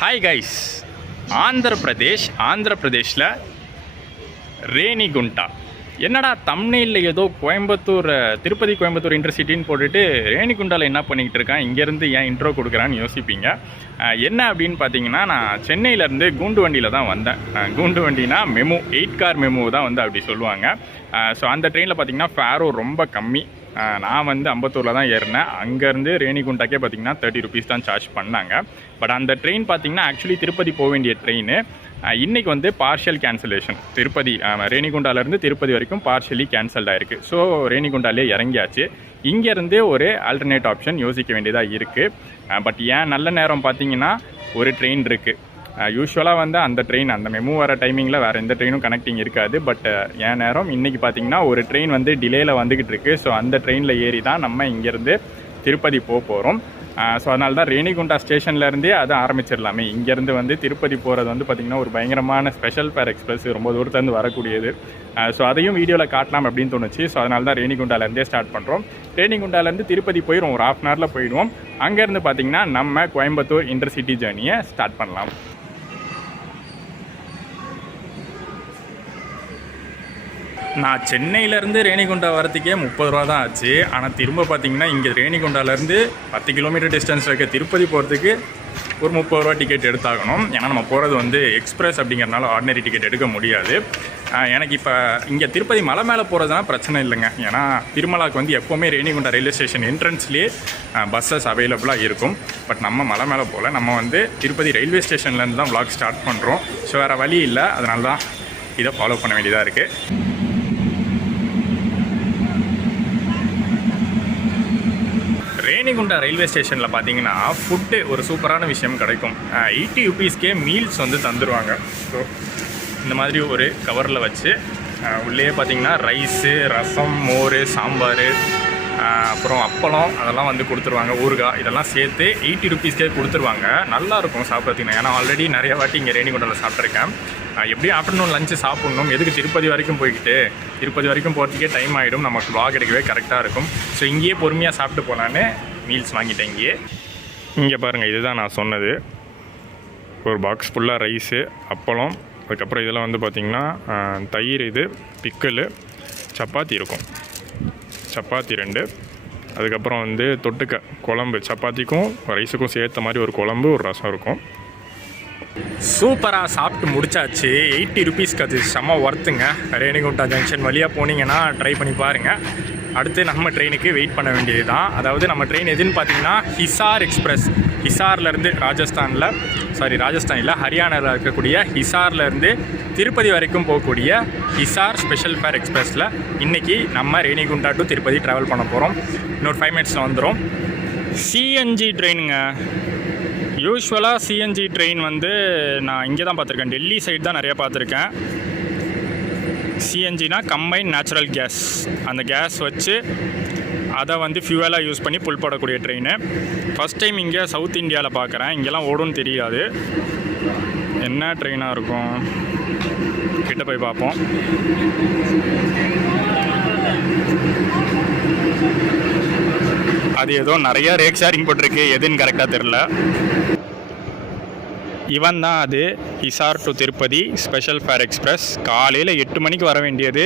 Hi guys, Andhra பிரதேஷில் ரேணிகுண்டா. என்னடா தம்ப்நெயிலில் ஏதோ திருப்பதி கோயம்புத்தூர் இன்டர்சிட்டின்னு போட்டுட்டு ரேணிகுண்டாவில் என்ன பண்ணிக்கிட்டு இருக்கான், இங்கேருந்து ஏன் இன்ட்ரோ கொடுக்குறான்னு யோசிப்பீங்க. என்ன அப்படின்னு பார்த்தீங்கன்னா, நான் சென்னையிலேருந்து கூண்டு வண்டியில் தான் வந்தேன். கூண்டு வண்டினா மெமு, 8 கார் மெமு தான் வந்து அப்படி சொல்லுவாங்க. ஸோ அந்த ட்ரெயினில் பார்த்தீங்கன்னா ஃபேரோ ரொம்ப கம்மி. நான் வந்து அம்பத்தூரில் தான் ஏறினேன். அங்கேருந்து ரேணிகுண்டாக்கே பார்த்தீங்கன்னா 30 ருபீஸ் தான் சார்ஜ் பண்ணாங்க. பட் அந்த ட்ரெயின் பார்த்தீங்கன்னா ஆக்சுவலி திருப்பதி போக வேண்டிய ட்ரெயின் இன்றைக்கி வந்து பார்ஷியல் கேன்சலேஷன். திருப்பதி ரேணிகுண்டாலேருந்து திருப்பதி வரைக்கும் பார்ஷியலி கேன்சல்ட் ஆகிருக்கு. ஸோ ரேணிகுண்டாலே இறங்கியாச்சு. இங்கேருந்து ஒரு ஆல்டர்னேட் ஆப்ஷன் யோசிக்க வேண்டியதாக இருக்குது. பட் ஏன் நல்ல நேரம் பார்த்தீங்கன்னா ஒரு ட்ரெயின் இருக்குது. யூஸ்வலாக வந்து அந்த ட்ரெயின் அந்த மெமு வர டைமிங்கில் வேறு எந்த ட்ரெயினும் கனெக்டிங் இருக்காது. பட் ஏன் நேரம் இன்றைக்கி பார்த்திங்கன்னா ஒரு ட்ரெயின் வந்து டிலேயில் வந்துக்கிட்டு இருக்குது. ஸோ அந்த ட்ரெயினில் ஏறி தான் நம்ம இங்கேருந்து திருப்பதி போக போகிறோம். ஸோ அதனால தான் ரேணிகுண்டா ஸ்டேஷன்லேருந்தே அதை ஆரம்பிச்சிடலாமே. இங்கேருந்து வந்து திருப்பதி போகிறது வந்து பார்த்திங்கன்னா ஒரு பயங்கரமான ஸ்பெஷல் ஃபேர் எக்ஸ்பிரஸ், ரொம்ப தூரத்துலேருந்து வரக்கூடியது. ஸோ அதையும் வீடியோவில் காட்டலாம் அப்படின்னு தோணுச்சு. ஸோ அதனால தான் ரேணிகுண்டாலேருந்தே ஸ்டார்ட் பண்ணுறோம். ரேணிகுண்டாலேருந்து திருப்பதி போயிடும், ஒரு 1/2 hourல போயிடுவோம். அங்கேருந்து பார்த்திங்கன்னா நம்ம கோயம்புத்தூர் இன்டர்சிட்டி ஜேர்னியை ஸ்டார்ட் பண்ணலாம். நான் சென்னையிலேருந்து ரேணிகுண்டா வரத்துக்கே 30 ரூபா தான் ஆச்சு. ஆனால் திரும்ப பார்த்திங்கன்னா இங்கே ரேணிகுண்டாலேருந்து 10 கிலோமீட்டர் டிஸ்டன்ஸில் இருக்க திருப்பதி போகிறதுக்கு ஒரு 30 ரூபா டிக்கெட் எடுத்தாகணும். ஏன்னா நம்ம போகிறது வந்து எக்ஸ்பிரஸ் அப்படிங்கிறனால ஆர்டினரி டிக்கெட் எடுக்க முடியாது. எனக்கு இப்போ இங்கே திருப்பதி மலை மேலே போகிறதுனா பிரச்சனை இல்லைங்க. ஏன்னா திருமலாவுக்கு வந்து எப்போவுமே ரேணிகுண்டா ரயில்வே ஸ்டேஷன் என்ட்ரன்ஸ்லேயே பஸ்ஸஸ் அவைலபிளாக இருக்கும். பட் நம்ம மலை மேலே போகல, நம்ம வந்து திருப்பதி ரயில்வே ஸ்டேஷன்லேருந்து தான் vlog ஸ்டார்ட் பண்ணுறோம். ஸோ வேறு வழி இல்லை, அதனால தான் இதை ஃபாலோ பண்ண வேண்டியதாக இருக்குது. ரேணிகுண்டா ரயில்வே ஸ்டேஷனில் பார்த்தீங்கன்னா ஃபுட்டு ஒரு சூப்பரான விஷயம் கிடைக்கும். 80 ருபீஸ்க்கே மீல்ஸ் வந்து தந்துடுவாங்க. ஸோ இந்த மாதிரி ஒரு கவரில் வச்சு உள்ளே பார்த்தீங்கன்னா ரைஸு, ரசம், மோர், சாம்பார், அப்புறம் அப்பளம் அதெல்லாம் வந்து கொடுத்துருவாங்க. ஊறுகாய் இதெல்லாம் சேர்த்து 80 ருபீஸ்க்கே கொடுத்துருவாங்க. நல்லாயிருக்கும் சாப்பிட்றதுக்கு. ஏன்னா ஆல்ரெடி நிறைய வாட்டி இங்கே ரேணிகுண்டாவில் சாப்பிட்ருக்கேன். எப்படியும் ஆஃப்டர்நூன் லஞ்சு சாப்பிட்ணும். எதுக்கு திருப்பதி வரைக்கும் போய்கிட்டு, திருப்பதி வரைக்கும் போகிறதுக்கே டைம் ஆகிடும், நமக்கு vlog எடுக்கவே கரெக்டாக இருக்கும். ஸோ இங்கேயே பொறுமையாக சாப்பிட்டு போகலான்னு மீல்ஸ் வாங்கிட்டேன். இங்கே பாருங்கள், இதுதான் நான் சொன்னது. ஒரு பாக்ஸ் ஃபுல்லாக ரைஸு, அப்பளம், அதுக்கப்புறம் இதெல்லாம் வந்து பார்த்திங்கன்னா தயிர், இது பிக்கல், சப்பாத்தி இருக்கும், சப்பாத்தி 2, அதுக்கப்புறம் வந்து தொட்டுக்க குழம்பு, சப்பாத்திக்கும் ரைஸுக்கும் சேர்த்த மாதிரி ஒரு குழம்பு, ஒரு ரசம் இருக்கும். சூப்பராக சாப்பிட்டு முடிச்சாச்சு. 80 ருபீஸ்க்கு அது செம்ம ஒர்த்துங்க. ரேணிகுண்டா ஜங்ஷன் வழியாக போனீங்கன்னா ட்ரை பண்ணி பாருங்கள். அடுத்து நம்ம ட்ரெயினுக்கு வெயிட் பண்ண வேண்டியது தான். அதாவது நம்ம ட்ரெயின் எதுன்னு பார்த்தீங்கன்னா ஹிசார் எக்ஸ்பிரஸ். ஹிசார்லேருந்து ராஜஸ்தான் இல்லை, ஹரியானாவில் இருக்கக்கூடிய ஹிசார்லேருந்து திருப்பதி வரைக்கும் போகக்கூடிய ஹிசார் ஸ்பெஷல் ஃபேர் எக்ஸ்பிரஸில் இன்றைக்கி நம்ம ரேணிகுண்டா டு திருப்பதி ட்ராவல் பண்ண போகிறோம். இன்னொரு 5 மினிட்ஸில் வந்துடும். சிஎன்ஜி ட்ரெயினுங்க. யூஸ்வலாக சிஎன்ஜி ட்ரெயின் வந்து நான் இங்கே தான் பார்த்துருக்கேன், டெல்லி சைடு தான் நிறையா பார்த்துருக்கேன். சிஎன்ஜினா கம்பைன் நேச்சுரல் கேஸ். அந்த கேஸ் வச்சு அதை வந்து ஃபியூவலாக யூஸ் பண்ணி புல் போடக்கூடிய ட்ரெயின். ஃபஸ்ட் டைம் இங்கே சவுத் இந்தியாவில் பார்க்குறேன். இங்கெல்லாம் ஓடும்னு தெரியாது. என்ன ட்ரெயினாக இருக்கும், கிட்ட போய் பார்ப்போம். அது ஏதோ நிறையா ரேக் ஷேரிங் போட்டிருக்கு, எதுன்னு கரெக்டாக தெரில. இவன் தான் அது, Hisar to Tirupati special fair express. காலையில் 8 மணிக்கு வர வேண்டியது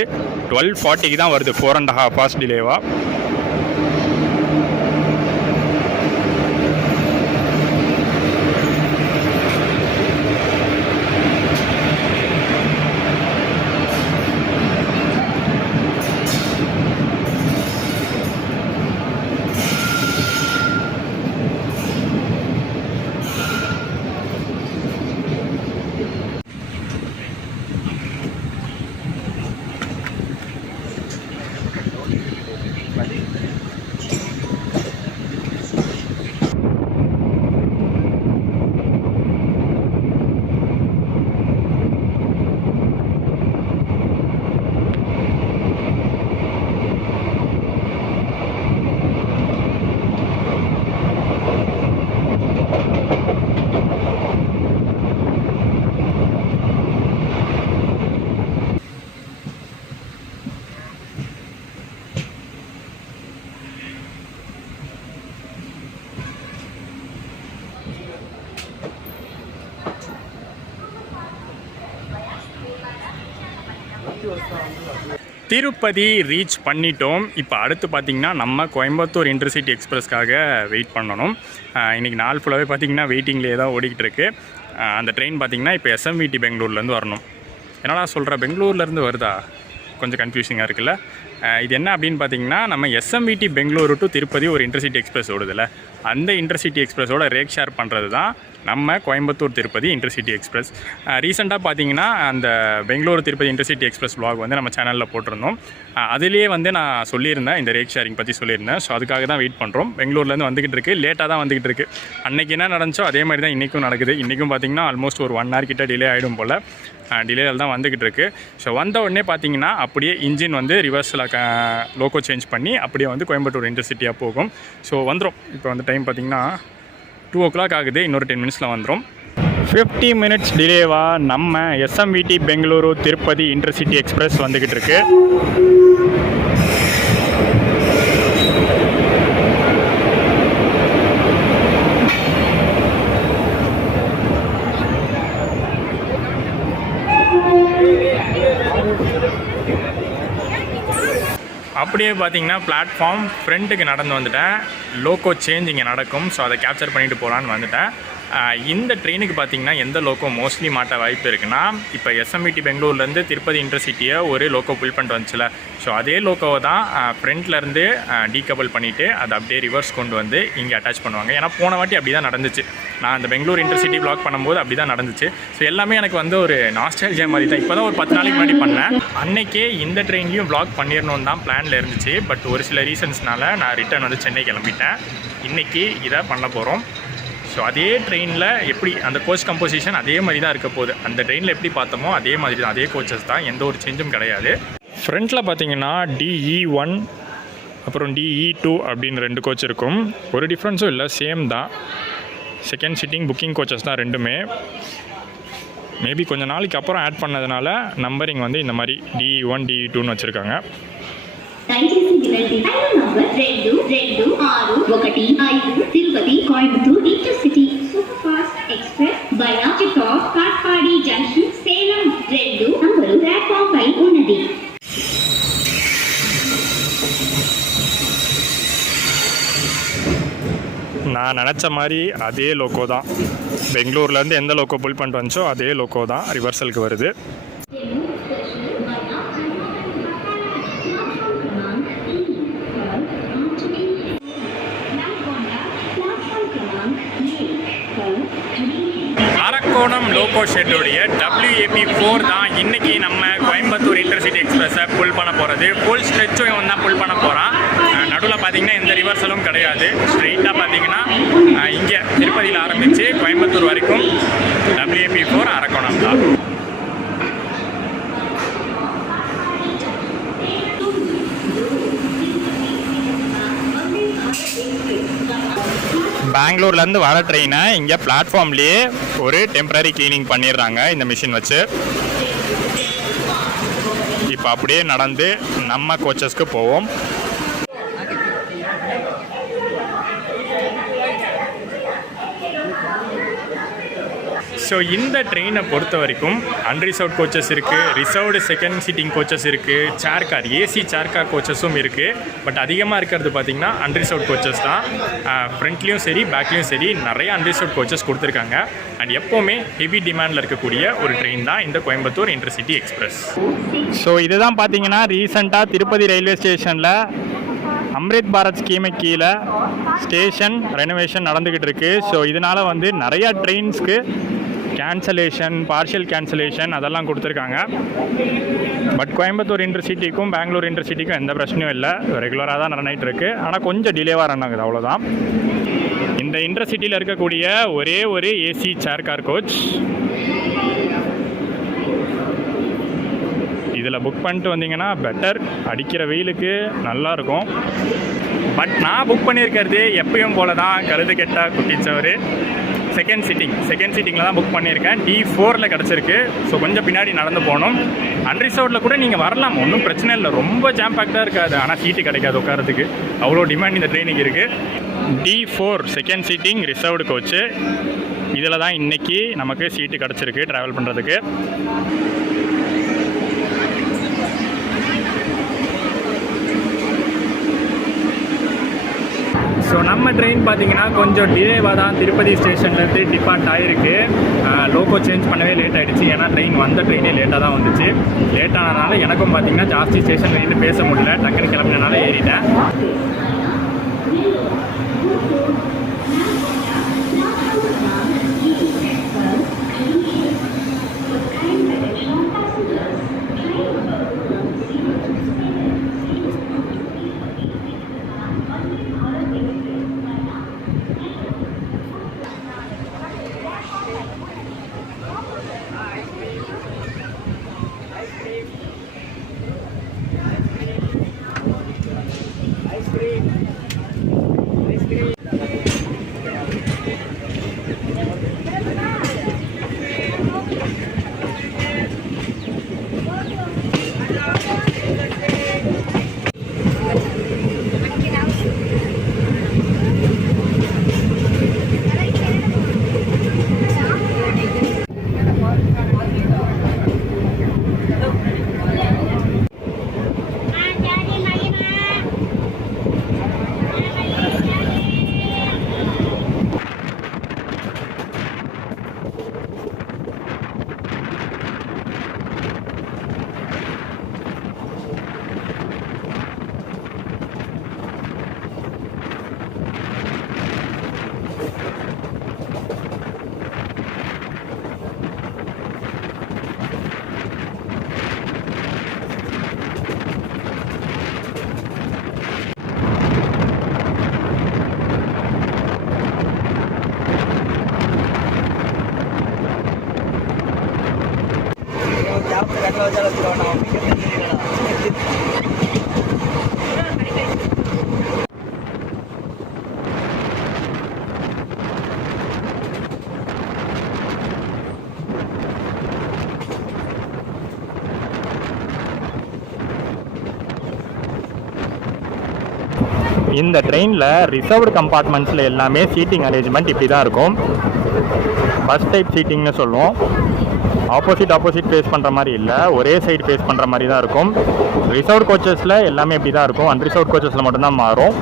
12:40க்கு தான் வருது. 4.5 hours டிலேவாக. திருப்பதி ரீச் பண்ணிட்டோம். இப்போ அடுத்து பார்த்திங்கன்னா நம்ம கோயம்புத்தூர் இன்டர்சிட்டி எக்ஸ்பிரஸ்க்காக வெயிட் பண்ணணும். இன்றைக்கி நாள் ஃபுல்லாகவே பார்த்திங்கன்னா வெயிட்டிங்லேயே தான் ஓடிக்கிட்டு இருக்கு. அந்த ட்ரெயின் பார்த்திங்கன்னா இப்போ எஸ்எம்விடி பெங்களூர்லேருந்து வரணும். என்னடா சொல்கிற, பெங்களூர்லேருந்து வருதா? கொஞ்சம் கன்ஃபியூசிங்காக இருக்குல்ல. இது என்ன அப்படின்னு பார்த்தீங்கன்னா, நம்ம எஸ்எம்விடி பெங்களூரு டு திருப்பதி ஒரு இன்டர்சிட்டி எக்ஸ்பிரஸ் ஓடுதில்ல, அந்த இன்டர்சிட்டி எக்ஸ்பிரஸோட ரேக் ஷேர் பண்ணுறது தான் நம்ம கோயம்புத்தூர் திருப்பதி இன்டர்சிட்டி எக்ஸ்பிரஸ். ரீசெண்டாக பார்த்தீங்கன்னா அந்த Bengaluru Tirupati intercity express vlog வந்து நம்ம சேனலில் போட்டிருந்தோம். அதிலே வந்து நான் சொல்லியிருந்தேன், இந்த ரேக் ஷேரிங் பற்றி சொல்லியிருந்தேன். ஸோ அதுக்காக தான் வெயிட் பண்ணுறோம். பெங்களூர்லேருந்து வந்துக்கிட்டு இருக்குது, லேட்டாக தான் வந்துக்கிட்டு இருக்குது. அன்றைக்கி என்ன நடந்துச்சோ அதே மாதிரி தான் இன்றைக்கும் நடக்குது. இன்றைக்கும் பார்த்திங்கன்னா ஆல்மோஸ்ட் ஒரு 1 hour கிட்ட டிலே ஆகிடும் போல். டிலேயில் தான் வந்துக்கிட்டு இருக்குது. ஸோ வந்த உடனே பார்த்தீங்கன்னா அப்படியே இன்ஜின் வந்து ரிவர்ஸில் லோக்கோ சேஞ்ச் பண்ணி அப்படியே வந்து கோயம்புத்தூர் இன்டர்சிட்டியாக போகும். ஸோ வந்துடும். இப்போ வந்து டைம் பார்த்திங்கன்னா 2 o'clock ஆகுது. இன்னொரு 10 minutes வந்துடும். 50 minutes டிலேவாக நம்ம SMVT Bengaluru Tirupati intercity express வந்துக்கிட்டு இருக்கு. அப்படியே பார்த்தீங்கன்னா பிளாட்ஃபார்ம் ஃப்ரண்ட்டுக்கு நடந்து வந்துட்டேன். லோக்கோ சேஞ்ச் இங்கே நடக்கும். ஸோ அதை கேப்சர் பண்ணிவிட்டு போகலான்னு வந்துட்டேன். இந்த ட்ரெயினுக்கு பார்த்திங்கன்னா எந்த லோக்கோ மோஸ்ட்லி மாட்ட வாய்ப்பு இருக்குன்னா, இப்போ எஸ்எம்விடி பெங்களூர்லேருந்து திருப்பதி இன்டர்சிட்டியை ஒரு லோக்கோ புல் பண்ணிட்டு வந்துச்சுல, ஸோ அதே லோக்கோவை தான் ஃப்ரண்ட்லேருந்து டீகபிள் பண்ணிவிட்டு அதை அப்படியே ரிவர்ஸ் கொண்டு வந்து இங்கே அட்டாச் பண்ணுவாங்க. ஏன்னா போன வாட்டி அப்படி தான் நடந்துச்சு. நான் அந்த பெங்களூர் இன்டர்சிட்டி vlog பண்ணும்போது அப்படி தான் நடந்துச்சு. ஸோ எல்லாமே எனக்கு வந்து ஒரு நாஸ்டால்ஜியா மாதிரி தான். இப்போ தான் ஒரு 10 நாளைக்கு முன்னாடி பண்ணேன். அன்றைக்கே இந்த ட்ரெயின்லையும் vlog பண்ணிடணும்னு தான் பிளானில் இருந்துச்சு. பட் ஒரு சில ரீசன்ஸ்னால நான் ரிட்டர்ன் வந்து சென்னை கிளம்பிட்டேன். இன்றைக்கி இதை பண்ண போகிறோம். ஸோ அதே ட்ரெயினில் எப்படி அந்த கோச் கம்போசிஷன் அதே மாதிரி தான் இருக்க போகுது. அந்த ட்ரெயினில் எப்படி பார்த்தோமோ அதே மாதிரி தான், அதே கோச்சஸ் தான், எந்த ஒரு சேஞ்சும் கிடையாது. ஃப்ரண்ட்டில் பார்த்தீங்கன்னா DE1 அப்புறம் DE2 அப்படின்னு 2 கோச் இருக்கும். ஒரு டிஃப்ரென்ஸும் இல்லை, சேம் தான். செகண்ட் சிட்டிங் புக்கிங் கோச்சஸ் தான் ரெண்டுமே. மேபி கொஞ்சம் நாளைக்கு அப்புறம் ஆட் பண்ணதுனால நம்பரிங் வந்து இந்த மாதிரி DE1 DE2ன்னு வச்சுருக்காங்க. Tirupati Coimbatore intercity super fast express by రాజకాట్ Katpadi junction Salem 2 number platform పై ఉన్నది. நான் நினச்ச மாதிரி அதே லோக்கோ தான். பெங்களூர்லேருந்து எந்த லோக்கோ புல் பண்ணிட்டு வந்துச்சோ அதே லோக்கோ தான் ரிவர்சலுக்கு வருது. அரக்கோணம் லோக்கோ ஷெட்டுடைய WAP4 தான் இன்றைக்கி நம்ம கோயம்புத்தூர் இன்டர்சிட்டி எக்ஸ்பிரஸை புல் பண்ண போகிறது. ஃபுல் ஸ்ட்ரெச்சும் இவன் தான் புல் பண்ண போகிறான். நடுவில் பார்த்திங்கன்னா எந்த ரிவர்சலும் கிடையாது. ஸ்ட்ரெயிட்டாக பார்த்திங்கன்னா இங்கே திருப்பதியில் ஆரம்பித்து கோயம்புத்தூர் வரைக்கும் WAP4 அரக்கோணம் தான். பெங்களூர்லேருந்து வர ட்ரெயினை இங்கே பிளாட்ஃபார்ம்லேயே ஒரு டெம்பரரி க்ளீனிங் பண்ணிடுறாங்க இந்த மிஷின் வச்சு. இப்போ அப்படியே நடந்து நம்ம கோச்சஸ்க்கு போவோம். ஸோ இந்த ட்ரெயினை பொறுத்த வரைக்கும் அன்ரிசர்வ்ட் கோச்சஸ் இருக்குது, ரிசர்வ்டு செகண்ட் சீட்டிங் கோச்சஸ் இருக்குது, chair car AC chair car கோச்சஸும் இருக்குது. பட் அதிகமாக இருக்கிறது பார்த்திங்கன்னா அன்ரிசர்வ்ட் கோச்சஸ் தான். ஃப்ரண்ட்லேயும் சரி பேக்லேயும் சரி நிறைய அன்ரிசர்வ்ட் கோச்சஸ் கொடுத்துருக்காங்க. அண்ட் எப்போவுமே ஹெவி டிமாண்டில் இருக்கக்கூடிய ஒரு ட்ரெயின் தான் இந்த கோயம்புத்தூர் இன்டர்சிட்டி எக்ஸ்பிரஸ். ஸோ இதுதான் பார்த்திங்கன்னா ரீசெண்டாக திருப்பதி ரயில்வே ஸ்டேஷனில் அம்ரித் பாரத் ஸ்கீமை கீழே ஸ்டேஷன் ரெனோவேஷன் நடந்துக்கிட்டு இருக்குது. ஸோ இதனால் வந்து நிறையா ட்ரெயின்ஸ்க்கு கேன்சலேஷன், பார்ஷியல் கேன்சலேஷன் அதெல்லாம் கொடுத்துருக்காங்க. பட் கோயம்புத்தூர் இன்டர்சிட்டிக்கும் பெங்களூர் இன்டர்சிட்டிக்கும் எந்த பிரச்சனையும் இல்லை, ரெகுலராக தான் ரன் ஆகிட்டு இருக்குது. ஆனால் கொஞ்சம் டிலேவாக ரன் ஆகுது, அவ்வளோதான். இந்த இன்டர்சிட்டியில் இருக்கக்கூடிய ஒரே ஒரு ஏசி சேர் கார் கோச். இதில் புக் பண்ணிட்டு வந்தீங்கன்னா பெட்டர். அடிக்கிற வெயிலுக்கு நல்லாயிருக்கும். பட் நான் புக் பண்ணியிருக்கிறது எப்பயும் போல தான், கழுது கெட்டா குட்டிச்சவர். செகண்ட் சீட்டிங்கில் தான் புக் பண்ணியிருக்கேன். D4 கிடச்சிருக்கு. ஸோ கொஞ்சம் பின்னாடி நடந்து போகணும். அன்ரிசர்வ்டில் கூட நீங்கள் வரலாம், ஒன்றும் பிரச்சனை இல்லை. ரொம்ப ஜாம் பேக்டாக இருக்காது, ஆனால் சீட்டு கிடைக்காது உட்காரத்துக்கு. அவ்வளோ டிமாண்ட் இந்த ட்ரெயினுக்கு இருக்குது. D4 second seating reserved coach. இதில் தான் இன்றைக்கி நமக்கு சீட்டு கிடச்சிருக்கு ட்ராவல் பண்ணுறதுக்கு. ஸோ நம்ம ட்ரெயின் பார்த்தீங்கன்னா கொஞ்சம் டிலேவாக தான் திருப்பதி ஸ்டேஷன்லேருந்து டிபார்ட் ஆகிருக்கு. லோகோ சேஞ்ச் பண்ணவே லேட் ஆகிடுச்சு. ஏன்னா வந்த ட்ரெயினே லேட்டாக தான் வந்துச்சு. லேட் ஆனதுனால எனக்கும் பார்த்தீங்கன்னா ஜாஸ்தி ஸ்டேஷனில் நின்று பேச முடியல. டக்குன்னு கிளம்பினால ஏறிட்டேன். இந்த ட்ரெயினில் ரிசர்வ்டு கம்பார்ட்மெண்ட்ஸில் எல்லாமே சீட்டிங் அரேஞ்ச்மெண்ட் இப்படி தான் இருக்கும். பஸ் டைப் சீட்டிங்னு சொல்லுவோம். ஆப்போசிட் ஃபேஸ் பண்ணுற மாதிரி இல்லை, ஒரே சைடு ஃபேஸ் பண்ணுற மாதிரி தான் இருக்கும். ரிசர்வ்டு கோச்சஸில் எல்லாமே இப்படி தான் இருக்கும். அன்ரிசர்வ்டு கோச்சஸில் மட்டும்தான் மாறும்.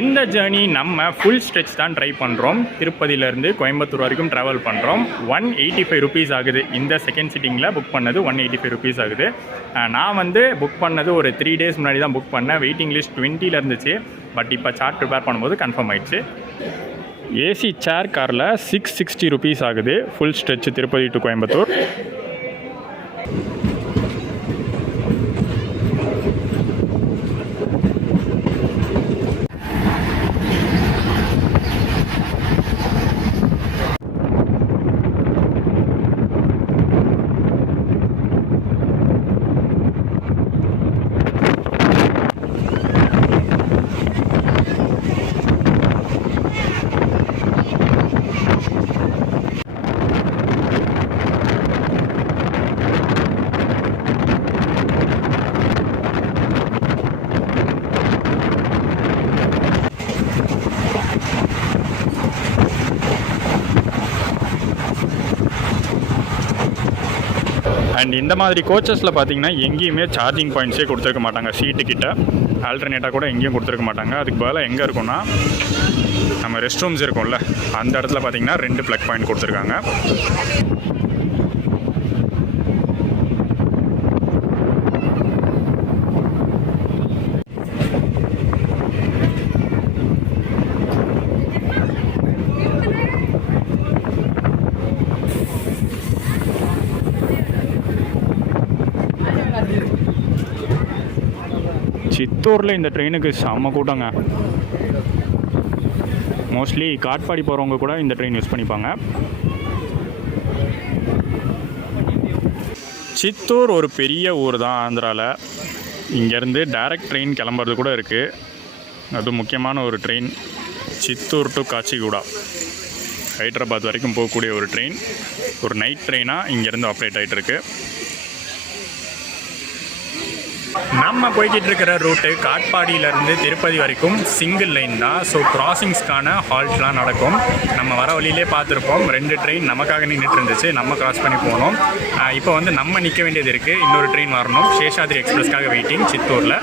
இந்த ஜேர்னி நம்ம ஃபுல் ஸ்ட்ரெச் தான் ட்ரை பண்ணுறோம். திருப்பதியிலேருந்து கோயம்புத்தூர் வரைக்கும் ட்ராவல் பண்ணுறோம். 185 ருபீஸ் ஆகுது. இந்த செகண்ட் சிட்டிங்கில் புக் பண்ணது 185 ருபீஸ் ஆகுது. நான் புக் பண்ணது ஒரு 3 days முன்னாடி தான் புக் பண்ணேன். வெயிட்டிங் லிஸ்ட் 20 இருந்துச்சு. பட் இப்போ சார்ட் ப்ரிப்பேர் பண்ணும்போது கன்ஃபார்ம் ஆயிடுச்சு. ஏசி சேர் காரில் 660 ருபீஸ் ஆகுது. Full stretch Tirupati to Coimbatore. And இந்த மாதிரி கோச்சஸில் பார்த்தீங்கன்னா எங்கேயுமே சார்ஜிங் பாயிண்ட்ஸே கொடுத்துருக்க மாட்டாங்க. சீட்டுக்கிட்ட ஆல்டர்னேட்டாக கூட எங்கேயும் கொடுத்துருக்க மாட்டாங்க. அதுக்கு பதிலாக எங்கே இருக்குன்னா நம்ம ரெஸ்ட் ரூம்ஸ் இருக்கும்ல, அந்த இடத்துல பார்த்தீங்கன்னா 2 ப்ளக் பாயிண்ட் கொடுத்துருக்காங்க. சித்தூரில் இந்த ட்ரெயினுக்கு செம்ம கூட்டங்க. மோஸ்ட்லி காட்பாடி போகிறவங்க கூட இந்த ட்ரெயின் யூஸ் பண்ணிப்பாங்க. சித்தூர் ஒரு பெரிய ஊர் தான் ஆந்திராவில். இங்கேருந்து டைரக்ட் ட்ரெயின் கிளம்புறது கூட இருக்குது. அது முக்கியமான ஒரு ட்ரெயின், சித்தூர் டு காச்சிகூடா. ஹைதராபாத் வரைக்கும் போகக்கூடிய ஒரு ட்ரெயின், ஒரு நைட் ட்ரெயினாக இங்கேருந்து ஆப்ரேட் ஆகிட்டுருக்கு. நம்ம போய்கிட்டு இருக்கிற ரூட்டு காட்பாடியிலேருந்து திருப்பதி வரைக்கும் சிங்கிள் லைன் தான். ஸோ கிராசிங்ஸ்க்கான ஹால்ட்லாம் நடக்கும். நம்ம வர வழியிலே பார்த்துருப்போம், 2 ட்ரெயின் நமக்காக நின்றுட்டு இருந்துச்சு, நம்ம கிராஸ் பண்ணி போனோம். இப்போ வந்து நம்ம நிற்க வேண்டியது இருக்குது, இன்னொரு ட்ரெயின் வரணும். சேஷாத்ரி எக்ஸ்பிரஸ்க்காக வெயிட்டிங் சித்தூரில்.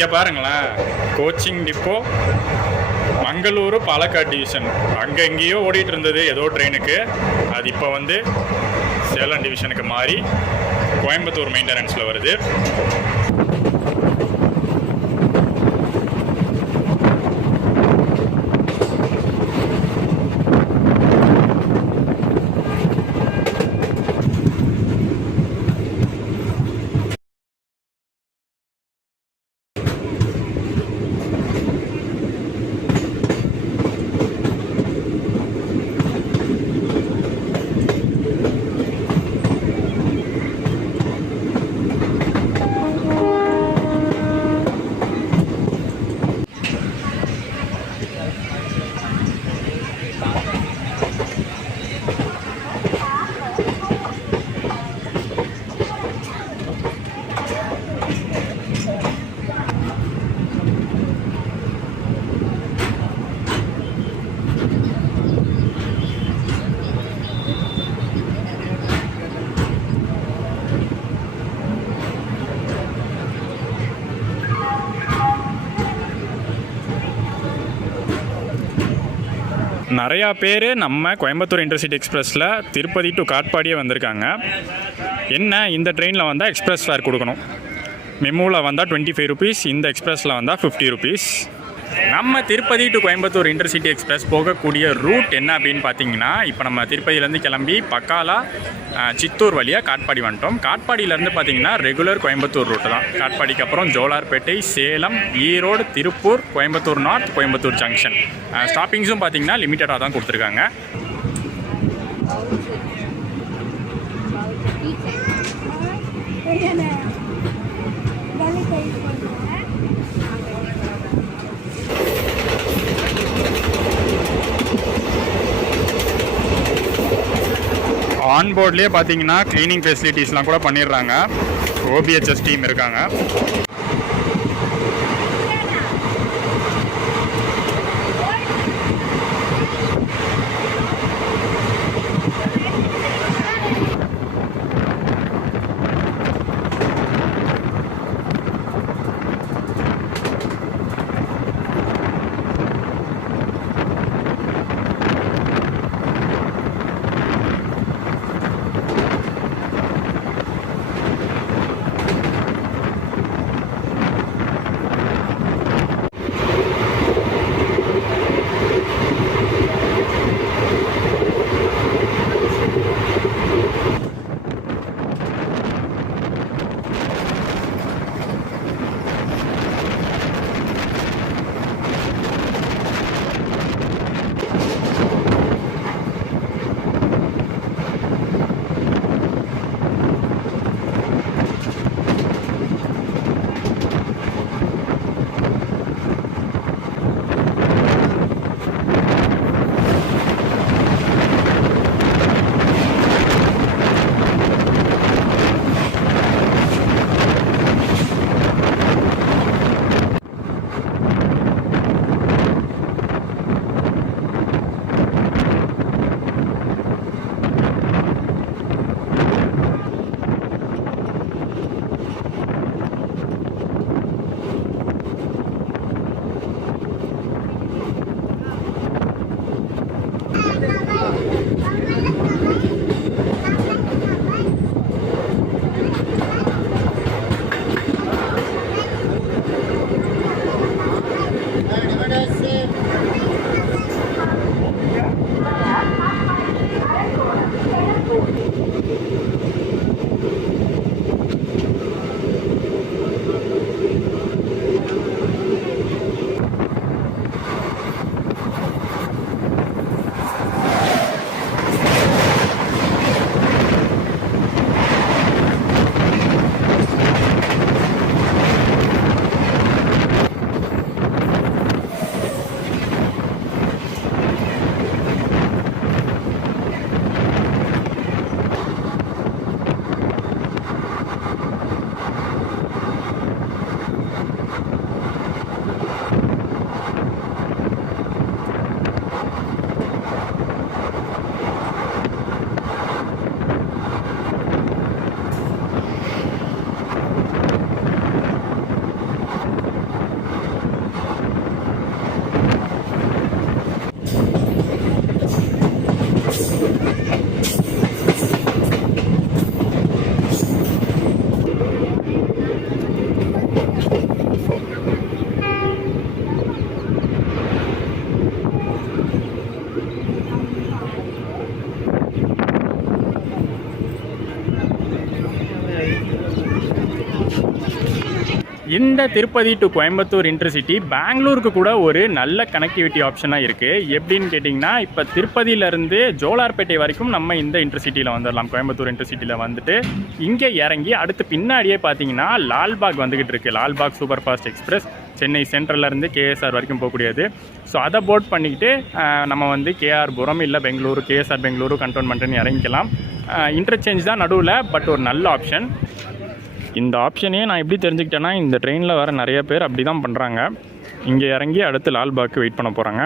இங்கே பாருங்களேன், coaching depot Mangalore Palakkad division. அங்கே எங்கேயோ ஓடிட்டு இருந்தது ஏதோ ட்ரெயினுக்கு, அது இப்போ வந்து சேலம் டிவிஷனுக்கு மாறி கோயம்புத்தூர் மெயின்டெனன்ஸில் வருது. நிறையா பேர் நம்ம கோயம்புத்தூர் இன்டர்சிட்டி எக்ஸ்பிரஸில் திருப்பதி டு காட்பாடியே வந்திருக்காங்க. என்ன, இந்த ட்ரெயினில் வந்தால் எக்ஸ்பிரஸ் ஃபேர் கொடுக்கணும். மெமூவில் வந்தால் 25 ருபீஸ், இந்த எக்ஸ்பிரஸில் வந்தால் 50 ருபீஸ். நம்ம Tirupati to Coimbatore intercity express போகக்கூடிய ரூட் என்ன அப்படின்னு பார்த்தீங்கன்னா, இப்போ நம்ம திருப்பதியிலேருந்து கிளம்பி பக்காலா சித்தூர் வழியாக காட்பாடி வந்துட்டோம். காட்பாடியிலேருந்து பார்த்தீங்கன்னா ரெகுலர் கோயம்புத்தூர் ரூட்டு தான். காட்பாடிக்கு அப்புறம் ஜோலார்பேட்டை, சேலம், ஈரோடு, திருப்பூர், கோயம்புத்தூர் நார்த், கோயம்புத்தூர் ஜங்ஷன். ஸ்டாப்பிங்ஸும் பார்த்தீங்கன்னா லிமிட்டடாக தான் கொடுத்துருக்காங்க. ஆன்போர்ட்லேயே பார்த்தீங்கன்னா க்ளீனிங் ஃபெசிலிட்டிஸ்லாம் கூட பண்ணிடுறாங்க. ஓபிஹெச்எஸ் டீம் இருக்காங்க. இந்த திருப்பதி டு கோயம்புத்தூர் இன்டர்சிட்டி பெங்களூருக்கு கூட ஒரு நல்ல கனெக்டிவிட்டி ஆப்ஷனாக இருக்குது. எப்படின்னு கேட்டிங்கன்னா, இப்போ திருப்பதியிலேருந்து ஜோலார்பேட்டை வரைக்கும் நம்ம இந்த இன்டர்சிட்டியில் வந்துடலாம். கோயம்புத்தூர் இன்டர்சிட்டியில் வந்துட்டு இங்கே இறங்கி அடுத்து பின்னாடியே பார்த்தீங்கன்னா லால்பாக் வந்துக்கிட்டு இருக்குது. Lalbagh super fast express Chennai சென்ட்ரல்லேருந்து கேஎஸ்ஆர் வரைக்கும் போகக்கூடியது. ஸோ அதை போட் பண்ணிக்கிட்டு நம்ம வந்து கேஆர்புரம் இல்லை பெங்களூரு, கேஎஸ்ஆர் பெங்களூரு கண்டோன்மெண்ட்டுன்னு இறங்கிக்கலாம். இன்டர்சேஞ்ச் தான் நடுவில், பட் ஒரு நல்ல ஆப்ஷன். இந்த ஆப்ஷனே நான் எப்படி தெரிஞ்சுக்கிட்டேன்னா, இந்த ட்ரெயினில் வர நிறைய பேர் அப்படி தான் பண்ணுறாங்க. இங்கே இறங்கி அடுத்து லால்பாக்கு வெயிட் பண்ண போகிறாங்க.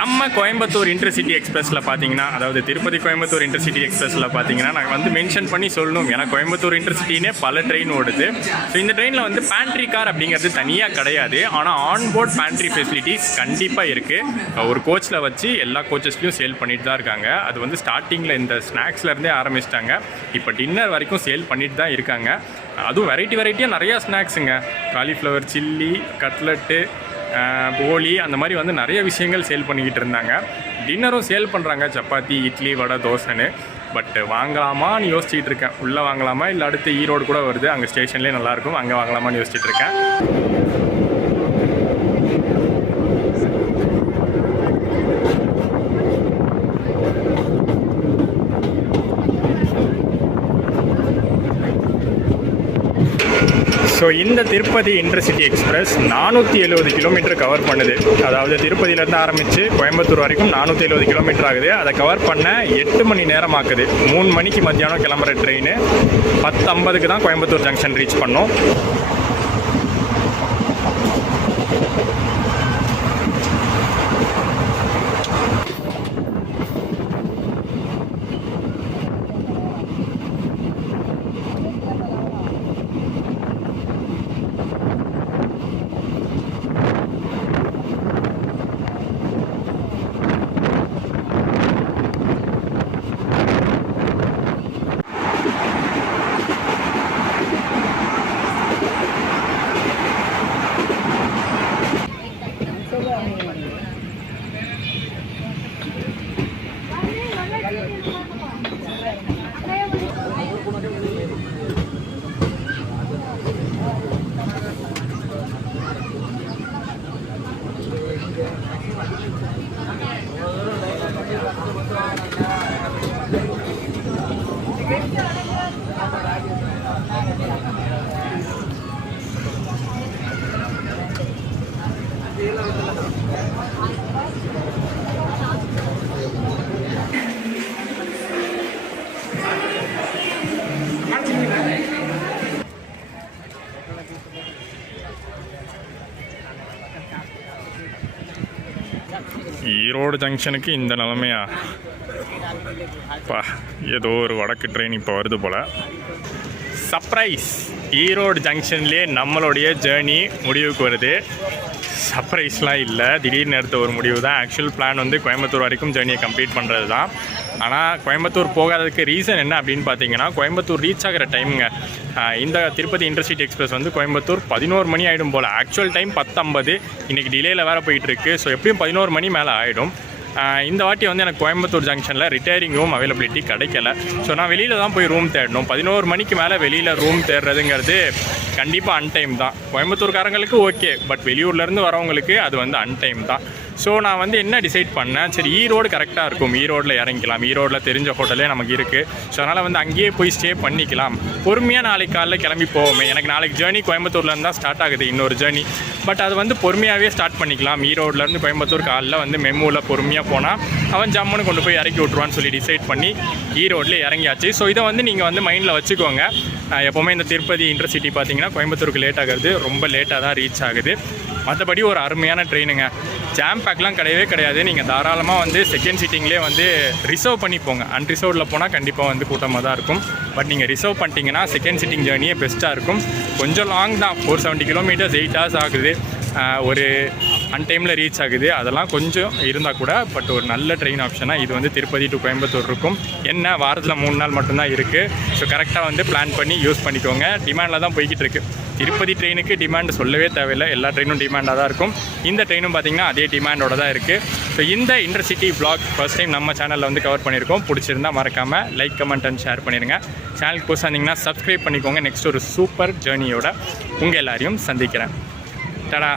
நம்ம கோயம்புத்தூர் இன்டர்சிட்டி எக்ஸ்பிரஸில் பார்த்தீங்கன்னா, அதாவது திருப்பதி கோயம்புத்தூர் இன்டர்சிட்டி எக்ஸ்பிரஸில் பார்த்தீங்கன்னா, நாங்கள் வந்து மென்ஷன் பண்ணி சொல்லணும். ஏன்னா கோயம்புத்தூர் இன்டர்சிட்டினே பல ட்ரெயின் ஓடுது. ஸோ இந்த ட்ரெயினில் வந்து பேண்ட்ரி கார் அப்படிங்கிறது தனியாக கிடையாது. ஆனால் ஆன்போர்ட் பேண்ட்ரி ஃபெசிலிட்டிஸ் கண்டிப்பாக இருக்குது. ஒரு கோச்சில் வச்சு எல்லா கோச்சஸ்லையும் சேல் பண்ணிட்டு தான் இருக்காங்க. அது வந்து ஸ்டார்டிங்கில் இந்த ஸ்நாக்ஸ்லேருந்தே ஆரம்பிச்சிட்டாங்க. இப்போ டின்னர் வரைக்கும் சேல் பண்ணிட்டு தான் இருக்காங்க. அதுவும் வெரைட்டியாக நிறையா ஸ்நாக்ஸுங்க. காலிஃப்ளவர் சில்லி, கட்லெட்டு, போலி, அந்த மாதிரி வந்து நிறைய விஷயங்கள் சேல் பண்ணிக்கிட்டு இருந்தாங்க. டின்னரும் சேல் பண்ணுறாங்க, சப்பாத்தி, இட்லி, வடை, தோசைன்னு. பட் வாங்கலாமான்னு யோசிச்சுட்டு இருக்கேன். உள்ளே வாங்கலாமா இல்லை அடுத்து ஈரோடு கூட வருது, அங்கே ஸ்டேஷன்லேயே நல்லாயிருக்கும், அங்கே வாங்கலாமான்னு யோசிச்சுட்டு இருக்கேன். ஸோ இந்த Tirupati intercity express 470 kilometre cover பண்ணுது. அதாவது திருப்பதியிலேருந்து ஆரம்பித்து கோயம்புத்தூர் வரைக்கும் 470 கிலோமீட்டர் ஆகுது. அதை கவர் பண்ண 8 மணி நேரம் ஆகுது. 3 மணிக்கு மத்தியானம் கிளம்புற ட்ரெயின் 10:50க்கு தான் கோயம்புத்தூர் ஜங்ஷன் ரீச் பண்ணோம். ஈரோடு ஜங்ஷனுக்கு இந்த நிலமையா? ஏதோ ஒரு வடக்கு ட்ரெயின் இப்போ வருது போல். சர்ப்ரைஸ்! ஈரோடு ஜங்ஷன்லேயே நம்மளுடைய ஜேர்னி முடிவுக்கு வருது. சர்ப்ரைஸ்லாம் இல்லை, திடீர்னு எடுத்த ஒரு முடிவு தான். ஆக்சுவல் பிளான் வந்து கோயம்புத்தூர் வரைக்கும் ஜேர்னியை கம்ப்ளீட் பண்ணுறது தான். ஆனால் கோயம்புத்தூர் போகாததுக்கு ரீசன் என்ன அப்படின்னு பார்த்தீங்கன்னா, கோயம்புத்தூர் ரீச் ஆகிற டைமுங்க. இந்த திருப்பதி இன்டர்சிட்டி எக்ஸ்பிரஸ் வந்து கோயம்புத்தூர் 11 மணி ஆகிடும் போல். Actual time 10:50. இன்றைக்கி டிலேயில் வேறு போயிட்டுருக்கு. ஸோ எப்படியும் 11 மணி மேலே ஆகிடும். இந்த வாட்டி வந்து எனக்கு கோயம்புத்தூர் ஜங்ஷனில் ரிட்டையரிங் ரூம் அவைலபிலிட்டி கிடைக்கல. ஸோ நான் வெளியில் தான் போய் ரூம் தேடணும். 11 மணிக்கு மேலே வெளியில் ரூம் தேடுறதுங்கிறது கண்டிப்பாக அன்டைம் தான். கோயம்புத்தூர்காரங்களுக்கு ஓகே, பட் வெளியூர்லேருந்து வரவங்களுக்கு அது வந்து அன்டைம் தான். ஸோ நான் வந்து என்ன டிசைட் பண்ணேன், சரி ஈரோடு கரெக்டாக இருக்கும், ஈரோடில் இறங்கிக்கலாம், ஈரோடில் தெரிஞ்ச ஹோட்டலே நமக்கு இருக்குது. ஸோ அதனால் வந்து அங்கேயே போய் ஸ்டே பண்ணிக்கலாம், பொறுமையாக நாளைக்கு காலைல கிளம்பி போவோமே. எனக்கு நாளைக்கு ஜேர்னி கோயம்புத்தூர்லேருந்து தான் ஸ்டார்ட் ஆகுது, இன்னொரு ஜேர்னி. பட் அது வந்து பொறுமையாகவே ஸ்டார்ட் பண்ணிக்கலாம். ஈரோட்லேருந்து கோயம்புத்தூர் காலைல வந்து மெமூவில் பொறுமையாக போனால் அவன் ஜம்முன்னு கொண்டு போய் இறக்கி விட்ருவான்னு சொல்லி டிசைட் பண்ணி ஈரோடில் இறங்கியாச்சு. ஸோ இதை வந்து நீங்கள் வந்து மைண்டில் வச்சுக்கோங்க. எப்போவுமே இந்த திருப்பதி இன்டர்சிட்டி பார்த்தீங்கன்னா கோயம்புத்தூருக்கு லேட் ஆகுது, ரொம்ப லேட்டாக தான் ரீச் ஆகுது. மற்றபடி ஒரு அருமையான ட்ரெயினுங்க, ஜாம் பேக்லாம் கிடையவே கிடையாது. நீங்கள் தாராளமாக வந்து செகண்ட் சீட்டிங்லேயே வந்து ரிசர்வ் பண்ணி போங்க. அன்ரிசர்வ்டில் போனால் கண்டிப்பாக வந்து கூட்டமாக தான் இருக்கும். பட் நீங்கள் ரிசர்வ் பண்ணிட்டீங்கன்னா செகண்ட் சீட்டிங் ஜேர்னியே பெஸ்ட்டாக இருக்கும். கொஞ்சம் லாங் தான், 470 கிலோமீட்டர்ஸ் 8 hours ஆகுது. ஒரு அன்டைமில் ரீச் ஆகுது, அதெல்லாம் கொஞ்சம் இருந்தால் கூட. பட் ஒரு நல்ல ட்ரெயின் ஆப்ஷனாக இது வந்து திருப்பதி டு கோயம்புத்தூர் இருக்கும். என்ன வாரத்தில் 3 நாள் மட்டும்தான் இருக்குது. ஸோ கரெக்டாக வந்து பிளான் பண்ணி யூஸ் பண்ணிக்கோங்க. டிமாண்டில் தான் போய்கிட்டு இருக்குது. திருப்பதி ட்ரெயினுக்கு டிமாண்ட் சொல்லவே தேவையில்லை, எல்லா ட்ரெயினும் டிமாண்டாக தான் இருக்கும். இந்த ட்ரெயினும் பார்த்திங்கன்னா அதே டிமாண்டோட தான் இருக்குது. ஸோ இந்த இன்டர்சிட்டி vlog ஃபர்ஸ்ட் டைம் நம்ம சேனலில் வந்து கவர் பண்ணியிருக்கோம். பிடிச்சிருந்தால் மறக்காமல் லைக், கமெண்ட் அண்ட் ஷேர் பண்ணிடுங்க. சேனலுக்கு புதுசாக இருந்தீங்கன்னா சப்ஸ்கிரைப் பண்ணிக்கோங்க. நெக்ஸ்ட் ஒரு சூப்பர் ஜேர்னியோட உங்கள் எல்லாரையும் சந்திக்கிறேன். டடா.